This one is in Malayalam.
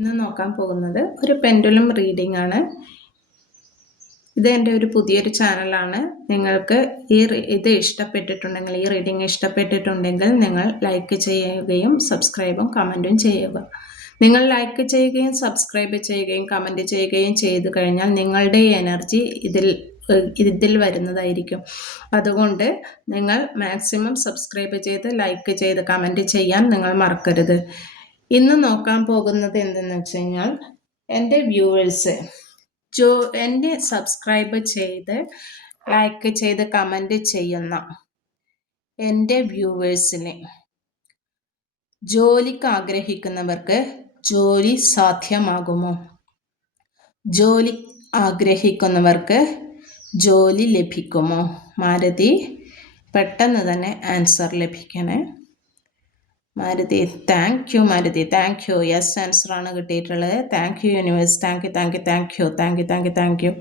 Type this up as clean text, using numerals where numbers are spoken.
ഇന്ന് നോക്കാൻ പോകുന്നത് ഒരു പെൻഡുലം റീഡിംഗ് ആണ്. ഇത് എൻ്റെ ഒരു പുതിയൊരു ചാനലാണ്. നിങ്ങൾക്ക് ഇത് ഇഷ്ടപ്പെട്ടിട്ടുണ്ടെങ്കിൽ, ഈ റീഡിംഗ് ഇഷ്ടപ്പെട്ടിട്ടുണ്ടെങ്കിൽ നിങ്ങൾ ലൈക്ക് ചെയ്യുകയും സബ്സ്ക്രൈബും കമൻറ്റും ചെയ്യുക. നിങ്ങൾ ലൈക്ക് ചെയ്യുകയും സബ്സ്ക്രൈബ് ചെയ്യുകയും കമൻറ്റ് ചെയ്യുകയും ചെയ്തു കഴിഞ്ഞാൽ നിങ്ങളുടെ എനർജി ഇതിൽ വരുന്നതായിരിക്കും. അതുകൊണ്ട് നിങ്ങൾ മാക്സിമം സബ്സ്ക്രൈബ് ചെയ്ത് ലൈക്ക് ചെയ്ത് കമൻറ്റ് ചെയ്യാൻ നിങ്ങൾ മറക്കരുത്. ഇന്ന് നോക്കാൻ പോകുന്നത് എന്തെന്ന് വെച്ച് കഴിഞ്ഞാൽ, എൻ്റെ വ്യൂവേഴ്സ് എന്നെ സബ്സ്ക്രൈബ് ചെയ്ത് ലൈക്ക് ചെയ്ത് കമൻറ്റ് ചെയ്യുന്ന എൻ്റെ വ്യൂവേഴ്സിനെ, ജോലിക്ക് ആഗ്രഹിക്കുന്നവർക്ക് ജോലി സാധ്യമാകുമോ? ജോലി ആഗ്രഹിക്കുന്നവർക്ക് ജോലി ലഭിക്കുമോ? മാരുതി, പെട്ടെന്ന് തന്നെ ആൻസർ ലഭിക്കണേ. Maruti, thank you. Maruti, thank you. Yes ആൻസറാണ് കിട്ടിയിട്ടുള്ളത്. Thank you universe. Thank U.